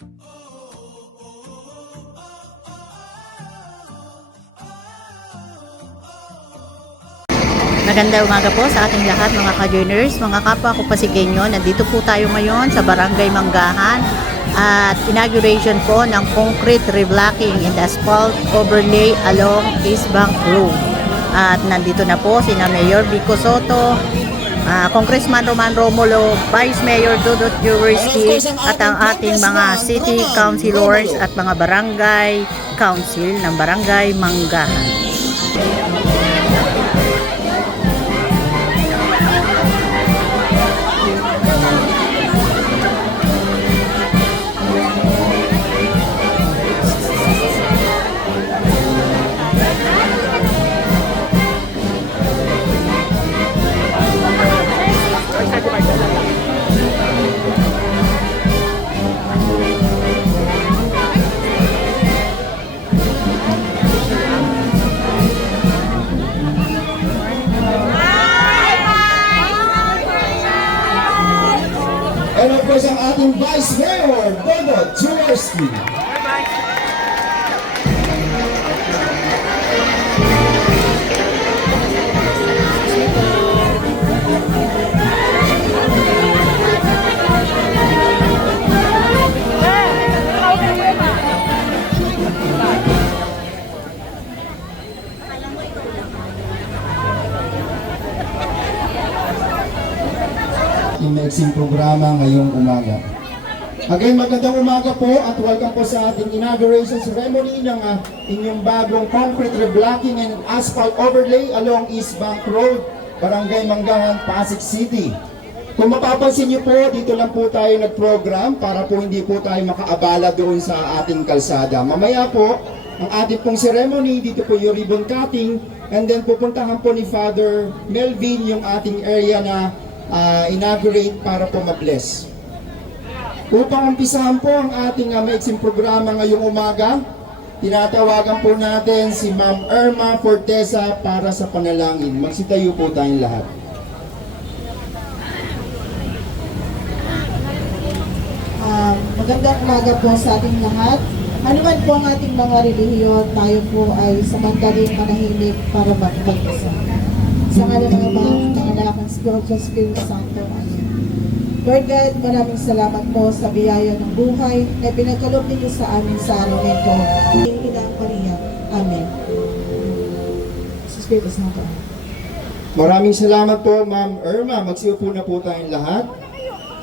Magandang umaga po sa ating lahat mga ka-joiners, mga kapwa ko Pasigueño. Nandito po tayo ngayon sa Barangay Manggahan at inauguration po ng concrete reblocking and asphalt overlay along East Bank Road. At nandito na po sina Mayor Vico Soto, Congressman Roman Romulo, Vice Mayor Dudut Jaworski at ang ating mga city councilors at mga barangay council ng Barangay Manggahan. And of course, ang ating Vice Mayor, Dudut Jaworski. Yung maiksing programa ngayong umaga. Again, magandang umaga po at welcome po sa ating inauguration ceremony ng inyong bagong concrete reblocking and asphalt overlay along East Bank Road, Barangay Manggahan, Pasig City. Kung mapapansin niyo po, dito lang po tayo nag-program para po hindi po tayo makaabala doon sa ating kalsada. Mamaya po, ang ating pong ceremony, dito po yung ribbon cutting, and then pupuntahan po ni Father Melvin yung ating area na inaugurate para po ma-bless. Upang umpisahan po ang ating maiksing programa ngayong umaga, tinatawagan po natin si Ma'am Irma Fortesa para sa panalangin. Magsitayo po tayong lahat. Magandang umaga po sa ating lahat. Ano man po ang ating mga relihiyon, tayo po ay samantaling manahimik para mag-isa. Sa ngalan ng Ama, ng Anak, ng Espiritu Santo. Amen. Lord God, maraming salamat po sa biyaya ng buhay na pinagkaloob ninyo sa amin sa araw nito. Ina Maria. Amen. Sa Espiritu Santo. Maraming salamat po, Ma'am Irma. Magsiupo na po tayong lahat.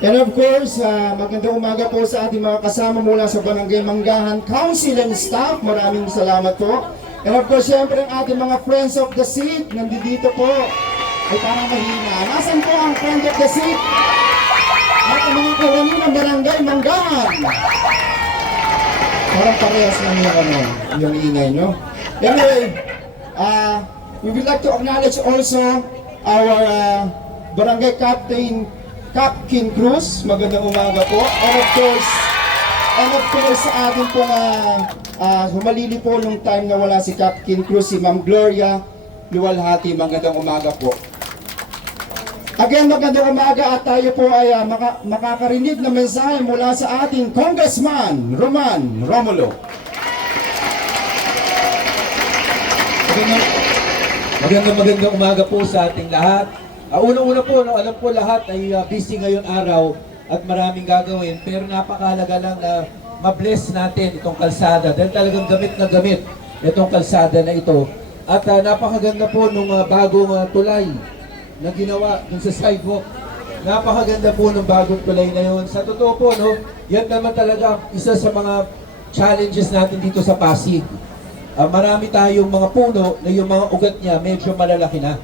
And of course, magandang umaga po sa ating mga kasama mula sa Barangay Manggahan Council and Staff. Maraming salamat po. And of course, syempre ang ating mga Friends of the Seat, nandito po. Ay parang mahina. Nasaan po ang Friend of the Seat? At ang mga kawani ng Barangay Manggahan. Parang parehas lang yung ingay, no? Anyway, we would like to acknowledge also our Barangay Captain Capkin Cruz. Magandang umaga po. And of course, sa ating pong humalili po nung time na wala si Captain Cruz, si Ma'am Gloria Luwalhati. Magandang umaga po. Again, magandang umaga at tayo po ay makakarinig na mensahe mula sa ating Congressman Roman Romulo. Magandang umaga po sa ating lahat. Unang-una po, alam po lahat ay busy ngayon araw at maraming gagawin, pero napakahalaga lang na ma-bless natin itong kalsada dahil talagang gamit na gamit itong kalsada na ito. At napakaganda po nung bagong tulay na ginawa dun sa sidewalk. Napakaganda po ng bagong tulay na yun. Sa totoo po, no, yan naman talaga isa sa mga challenges natin dito sa Pasig. Marami tayong mga puno na yung mga ugat niya medyo malalaki na.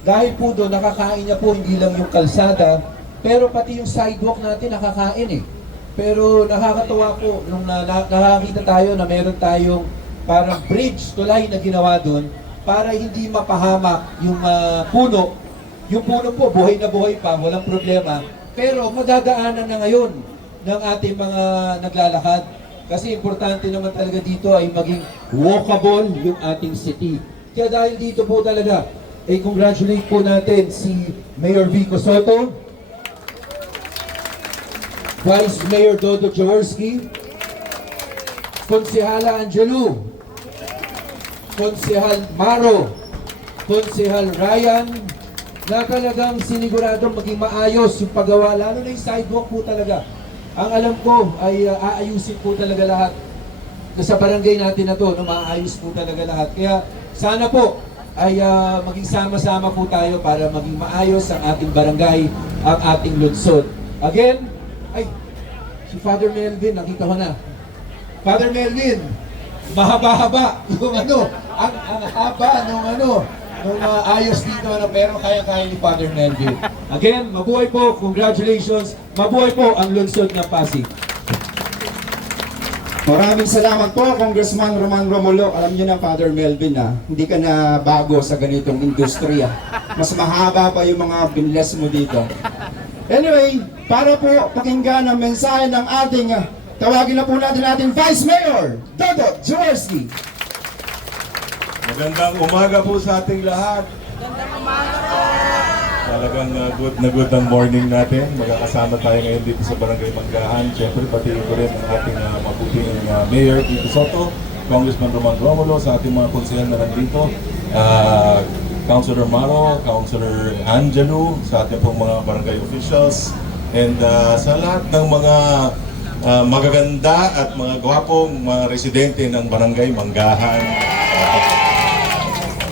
Dahil po doon, nakakain niya po hindi lang yung kalsada, pero pati yung sidewalk natin nakakain eh. Pero nakakatuwa po nung nakakita tayo na meron tayong parang bridge, tulay na ginawa doon para hindi mapahamak yung puno. Yung puno po, buhay na buhay pa, walang problema. Pero madadaanan na ngayon ng ating mga naglalakad. Kasi importante naman talaga dito ay maging walkable yung ating city. Kaya dahil dito po talaga, congratulate po natin si Mayor Vico Soto, Vice Mayor Dudut Jaworski, Konsehala Angelo, Konsehal Maro, Konsehal Ryan, na talagang siniguradong maging maayos yung paggawa, lalo na yung sidewalk po talaga. Ang alam ko ay aayusin po talaga lahat. Sa barangay natin na to, no, maayos po talaga lahat. Kaya sana po ay maging sama-sama po tayo para maging maayos ang ating barangay, ang ating lungsod. Again, ay, si Father Melvin, nakita ko na. Father Melvin, mahaba-haba yung ang haba nung nung ayos dito, pero kaya-kaya ni Father Melvin. Again, mabuhay po, congratulations, mabuhay po ang lungsod ng Pasig. Maraming salamat po, Congressman Roman Romulo. Alam niyo na, Father Melvin, hindi ka na bago sa ganitong industriya. Mas mahaba pa yung mga binles mo dito. Anyway, para po pakinggan ang mensahe ng ating, tawagin na po natin ating Vice Mayor, Dodot Jaworski. Magandang umaga po sa ating lahat. Talagang good ang morning natin. Magkakasama tayo ngayon dito sa Barangay Manggahan. Siyempre, pati ko rin ang ating mabuting Mayor Tito Soto, Congressman Roman Romulo, sa ating mga konsehal na nandito, Councilor Maro, Councilor Angelo, sa ating pong mga barangay officials, and sa lahat ng mga magaganda at mga gwapong mga residente ng Barangay Manggahan.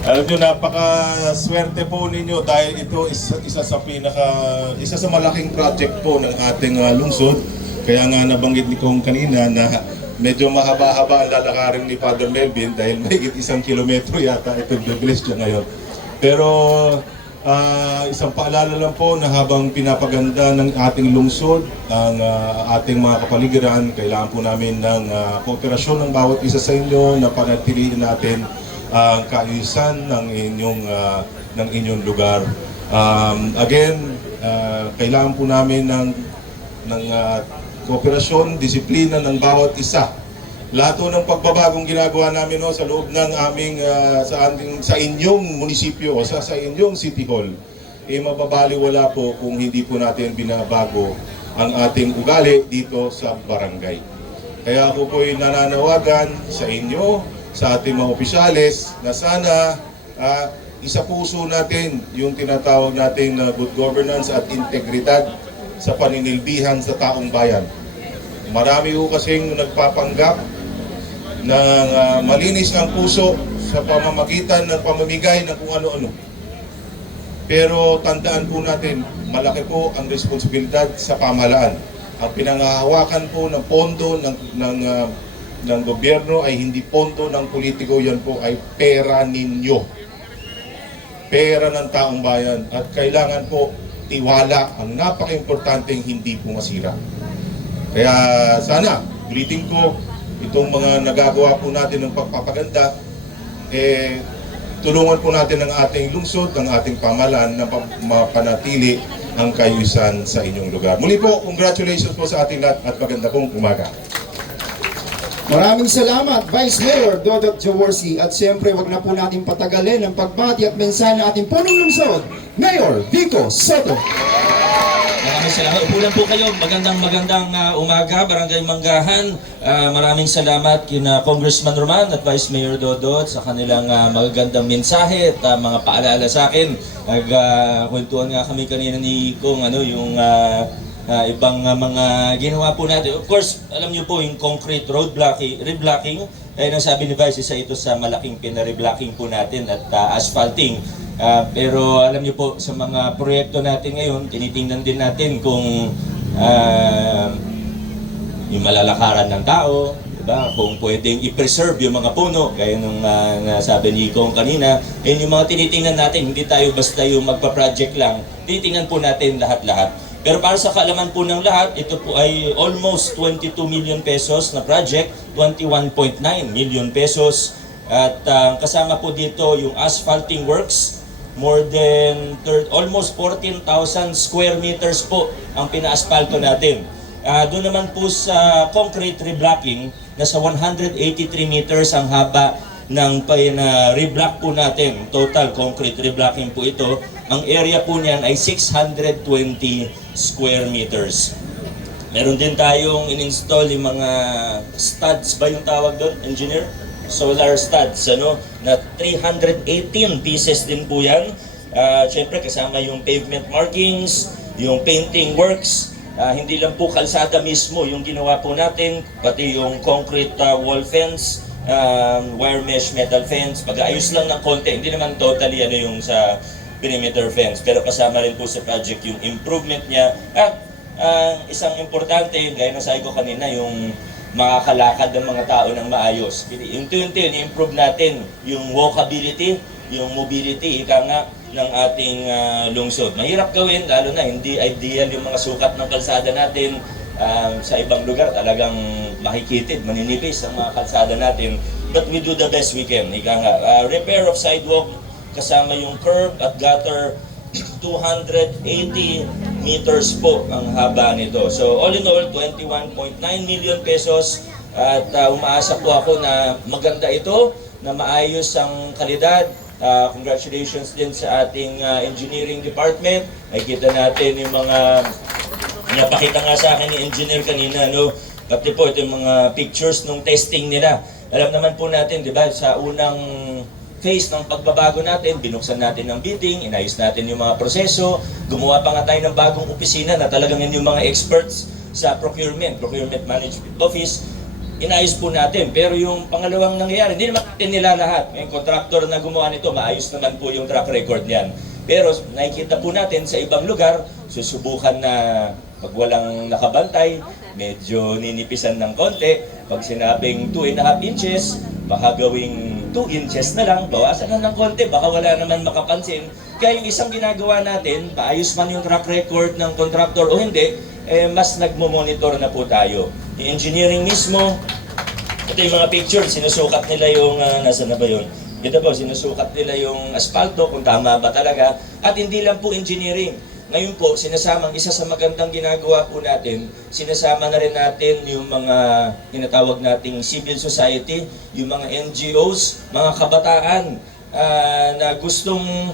Alam nyo, napaka-swerte po ninyo dahil ito isa sa malaking project po ng ating lungsod. Kaya nga nabanggit ni Kong kanina na medyo mahaba-haba ang lalakarin ni Father Melvin dahil mahigit 1 kilometro yata itong bibilis niya ngayon. Pero isang paalala lang po na habang pinapaganda ng ating lungsod, ang ating mga kapaligiran, kailangan po namin ng kooperasyon ng bawat isa sa inyo na panatiliin natin ang kaayusan ng inyong lugar. Again, kailangan po namin ng kooperasyon, disiplina ng bawat isa. Lahat ng pagbabagong ginagawa namin sa loob ng aming sa inyong munisipyo o sa inyong City Hall, mababaliwala po kung hindi po natin binabago ang ating ugali dito sa barangay. Kaya ako po ay nananawagan sa inyo, sa ating mga opisyales, na sana isa puso natin yung tinatawag natin na good governance at integridad sa paninilbihan sa taong bayan. Marami po kasing nagpapanggap ng malinis ng puso sa pamamagitan ng pamamigay ng kung ano-ano. Pero tandaan po natin, malaki po ang responsibilidad sa pamahalaan. Ang pinangahawakan po ng pondo ng gobyerno ay hindi pondo ng politiko, yan po ay pera ninyo. Pera ng taong bayan. At kailangan po tiwala, ang napaka-importanteng hindi po masira. Kaya sana, ulitin ko, itong mga nagagawa po natin ng pagpapaganda, tulungan po natin ang ating lungsod, ang ating pamahalaan na mapanatili ang kaayusan sa inyong lugar. Muli po, congratulations po sa ating lahat at maganda pong umaga. Maraming salamat, Vice Mayor Dodot Jaworski. At siyempre, wag na po natin patagalin ang pagbati at mensahe ng ating punong lungsod, Mayor Vico Soto. Maraming salamat. Upulan po kayo. Magandang umaga, Barangay Manggahan. Maraming salamat kina Congressman Roman at Vice Mayor Dodot sa kanilang magagandang mensahe at mga paalala sa akin. Nagkwentuhan nga kami kanina ni Kong yung ibang mga ginawa po natin. Of course, alam niyo po yung concrete road reblocking, ay nasabi ni Vice, isa ito sa malaking pina-reblocking po natin at asphalting. Pero alam niyo po, sa mga proyekto natin ngayon, tinitingnan din natin kung yung malalakaran ng tao, diba? Kung pwedeng i-preserve yung mga puno, gaya nung nasabi ni Kong kanina, yung mga tinitingnan natin, hindi tayo basta yung magpa-project lang, tinitingnan po natin lahat-lahat. Pero para sa kaalaman po ng lahat, ito po ay almost 22 million pesos na project, 21.9 million pesos. At kasama po dito yung asphalting works, more than almost 14,000 square meters po ang pina-asphalto natin. Doon naman po sa concrete reblocking, nasa 183 meters ang haba ng reblock po natin. Total concrete reblocking po ito. Ang area po niyan ay 620 square meters. Meron din tayong in-install yung mga studs ba yung tawag doon, engineer? Solar studs, ano? Na 318 pieces din po yan. Siyempre kasama yung pavement markings, yung painting works. Hindi lang po kalsada mismo yung ginawa po natin, pati yung concrete wall fence, wire mesh metal fence. Pag-aayos lang ng konti, hindi naman totally ano yung sa perimeter fence, pero kasama rin po sa project yung improvement niya. At isang importante, gaya ng sabi ko kanina, yung makakalakad ng mga tao ng maayos. Unti-unti, i-improve natin yung walkability, yung mobility, ika nga, ng ating lungsod. Mahirap gawin, lalo na hindi ideal yung mga sukat ng kalsada natin. Sa ibang lugar talagang makikitid, maninipis ang mga kalsada natin. But we do the best we can. Ika nga, repair of sidewalk, kasama yung curb at gutter, 280 meters po ang haba nito. So all in all, 21.9 million pesos at umaasa po ako na maganda ito, na maayos ang kalidad. Congratulations din sa ating engineering department. Nakikita natin yung mga napakita nga sa akin ni engineer kanina, no? Pati po ito yung mga pictures nung testing nila. Alam naman po natin, di ba, sa unang phase ng pagbabago natin, binuksan natin ang bidding, inayos natin yung mga proseso, gumawa pa nga tayo ng bagong opisina na talagang yung mga experts sa procurement management office, inayos po natin. Pero yung pangalawang nangyayari, hindi naman natin nila lahat. Yung contractor na gumawa nito, maayos naman po yung track record niyan. Pero nakikita po natin sa ibang lugar, susubukan na pag walang nakabantay, medyo ninipisan ng konti. Pag sinabing 2.5 inches, baka gawing 2 inches na lang, bawasan na ng konti, baka wala naman makapansin. Kaya yung isang ginagawa natin, paayos man yung track record ng contractor o hindi, mas nagmo-monitor na po tayo. Yung engineering mismo, ito yung mga picture, sinusukat nila yung, nasa na ba yun? Ito po, sinusukat nila yung asfalto, kung tama ba talaga. At hindi lang po engineering. Ngayon po, sinasamang isa sa magandang ginagawa po natin, sinasama na rin natin yung mga tinatawag nating civil society, yung mga NGOs, mga kabataan na gustong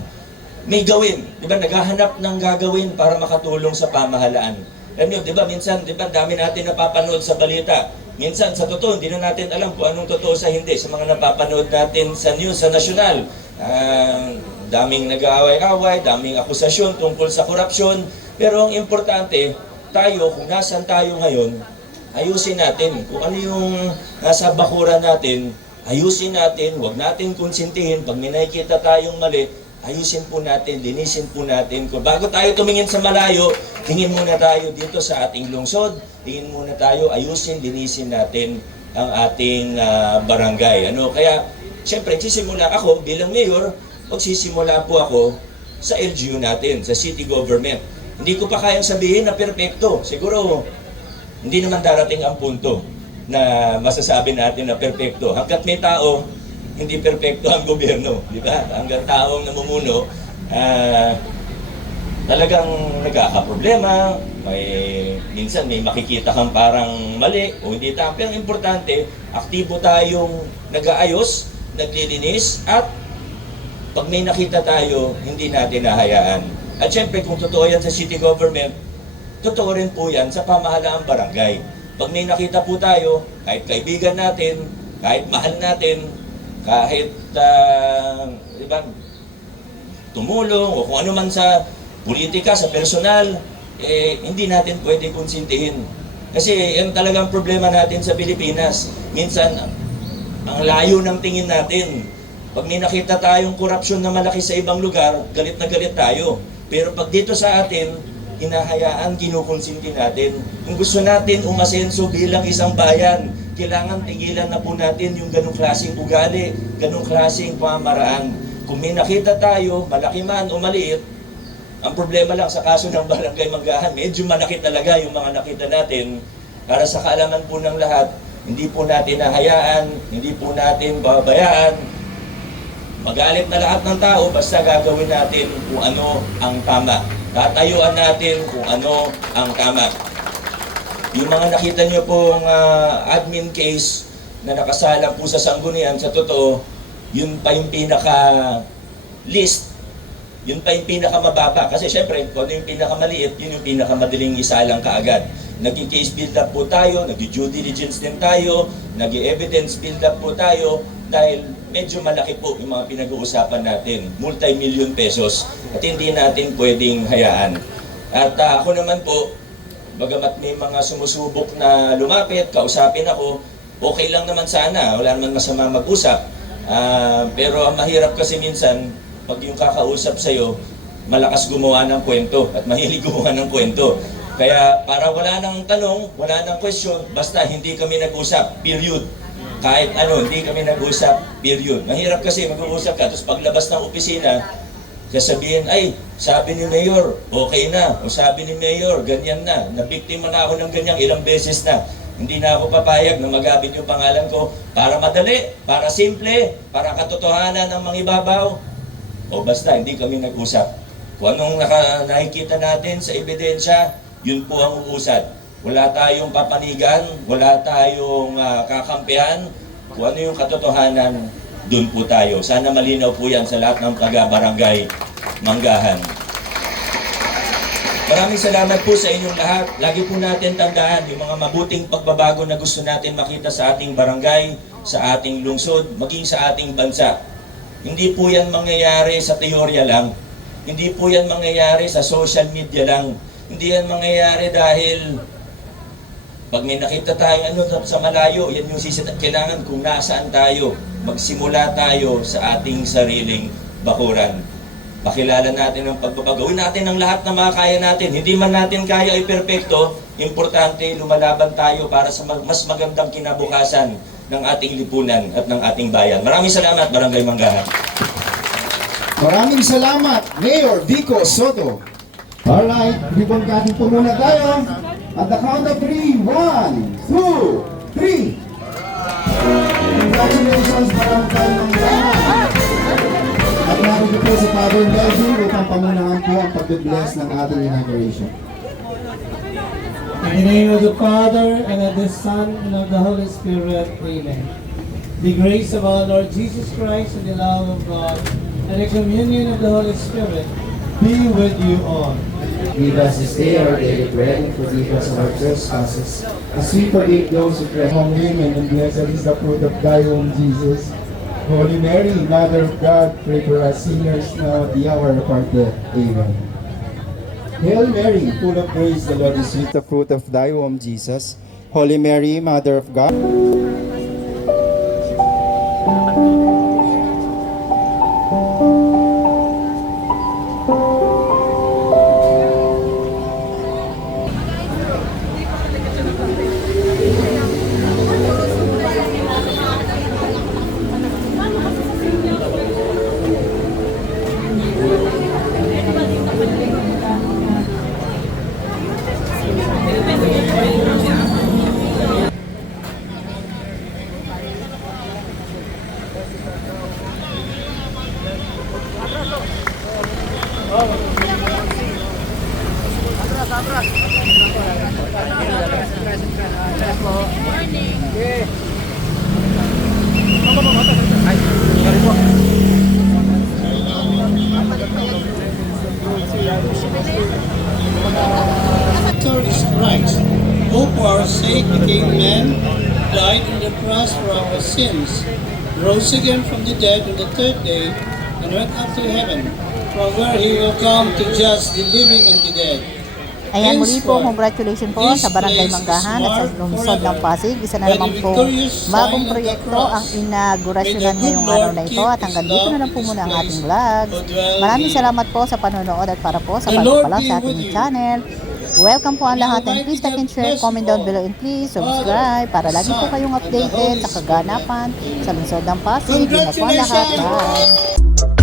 may gawin. Di ba, naghahanap ng gagawin para makatulong sa pamahalaan. Alam nyo, di ba, minsan, di ba, dami natin napapanood sa balita. Minsan, sa totoo, hindi na natin alam kung anong totoo sa hindi. Sa mga napapanood natin sa news, sa nasyonal, daming nag-aaway-away, daming akusasyon tungkol sa korupsyon. Pero ang importante, tayo, kung nasan tayo ngayon, ayusin natin. Kung ano yung nasa bakuran natin, ayusin natin, huwag natin konsintihin. Pag may nakikita tayong mali, ayusin po natin, linisin po natin. Kung bago tayo tumingin sa malayo, tingin muna tayo dito sa ating lungsod, tingin muna tayo, ayusin, linisin natin ang ating barangay. Kaya, siyempre, sisimula ako bilang mayor, magsisimula po ako sa LGU natin, sa city government. Hindi ko pa kayang sabihin na perpekto. Siguro, hindi naman darating ang punto na masasabi natin na perpekto. Hanggat may tao, hindi perpekto ang gobyerno. Di ba? Hanggang taong namumuno, talagang nagkakaproblema. Minsan may makikita kang parang mali o hindi tama. Ang importante, aktibo tayong nag-aayos, naglilinis, at pag may nakita tayo, hindi natin nahayaan. At syempre, kung totoo yan sa city government, totoo rin po yan sa pamahalaang barangay. Pag may nakita po tayo, kahit kaibigan natin, kahit mahal natin, kahit diba, tumulong o kung ano man sa politika, sa personal, hindi natin pwede konsintihin. Kasi yan talagang problema natin sa Pilipinas. Minsan, ang layo ng tingin natin. Pag may nakita tayong korupsyon na malaki sa ibang lugar, galit na galit tayo. Pero pag dito sa atin, hinahayaan, kinukonsinti natin. Kung gusto natin umasenso bilang isang bayan, kailangan tigilan na po natin yung ganong klaseng ugali, ganong klaseng pamaraan. Kung may nakita tayo, malaki man o maliit, ang problema lang sa kaso ng Barangay Manggahan, medyo malaki talaga yung mga nakita natin. Para sa kaalaman po ng lahat, hindi po natin nahayaan, hindi po natin babayaan. Magalit na lahat ng tao, basta gagawin natin kung ano ang tama. Tatayuan natin kung ano ang tama. Yung mga nakita nyo pong admin case na nakasalang po sa sanggunian, sa totoo, yun pa yung pinaka-list. Yun pa yung pinakamababa. Kasi syempre, kung ano yung pinakamaliit, yun yung pinakamadaling isalang kaagad. Nag-case build up po tayo, nag-due diligence din tayo, nag-evidence build up po tayo dahil medyo malaki po yung mga pinag-uusapan natin, multi-million pesos at hindi natin pwedeng hayaan. At ako naman po, bagamat may mga sumusubok na lumapit, kausapin ako, okay lang naman sana, wala naman masama mag-usap. Pero ang mahirap kasi minsan, pag yung kakausap sa'yo, malakas gumawa ng kwento at mahilig gumawa ng kwento. Kaya para wala nang tanong, wala nang question, basta hindi kami nag-usap, period. Kahit ano, hindi kami nag-usap, period. Mahirap kasi mag-uusap ka, tapos paglabas ng opisina, sasabihin, ay, sabi ni Mayor, okay na. O sabi ni Mayor, ganyan na. Nabiktima na ako ng ganyan ilang beses na. Hindi na ako papayag na magamit yung pangalan ko para madali, para simple, para katotohanan ng mangibabaw. O basta, hindi kami nag-usap. Kung anong nakikita natin sa ebidensya, yun po ang uusad. Wala tayong papanigan, wala tayong kakampihan. Kung ano yung katotohanan, dun po tayo. Sana malinaw po yan sa lahat ng taga-barangay Manggahan. Maraming salamat po sa inyong lahat. Lagi po natin tandaan yung mga mabuting pagbabago na gusto natin makita sa ating barangay, sa ating lungsod, maging sa ating bansa. Hindi po yan mangyayari sa teorya lang. Hindi po yan mangyayari sa social media lang. Hindi yan mangyayari dahil pag may nakita tayong sa malayo, yan yung kailangan kung nasaan tayo. Magsimula tayo sa ating sariling bakuran. Pakilala natin ang pagbabago. Gawin natin ang lahat na makakaya natin. Hindi man natin kaya ay perpekto, importante lumalaban tayo para sa mas magandang kinabukasan ng ating lipunan at ng ating bayan. Maraming salamat, Barangay Manggahan. Maraming salamat, Mayor Vico Soto. Alright, ribbon cutting po muna tayo. At the count of 3, 1, 2, 3. Congratulations, Barangay Manggahan. At narito po si Father Melvin upang pamunahan po ang pag-bless ng ating inauguration. In the name of the Father, and of the Son, and of the Holy Spirit. Amen. The grace of our Lord Jesus Christ, and the love of God, and the communion of the Holy Spirit be with you all. Give us this day our daily bread, and forgive us our trespasses, as we forgive those who trespass. Amen. And blessed is the fruit of thy womb, Jesus. Holy Mary, Mother of God, pray for us sinners now at the hour of our death. Amen. Hail Mary, full of grace, the Lord is with the fruit of thy womb, Jesus. Holy Mary, Mother of God. Lord is Christ, who for our sake became man, died on the cross for our sins, rose again from the dead on the third day, and went up to heaven, from where he will come to judge the living and the dead. Ayan, muli po, congratulations po sa Barangay Manggahan at sa lungsod ng Pasig. Isa na naman po bagong proyekto ang inaugurasyonan ngayong araw na ito. At hanggang dito na lang po muna ang ating vlog. Maraming salamat po sa panonood at para po sa pagpapalang sa ating channel. Welcome po ang lahat and please like and share, comment down below and please subscribe para lagi po kayong updated sa kaganapan sa lungsod ng Pasig. Yun na po ang lahat. Bye!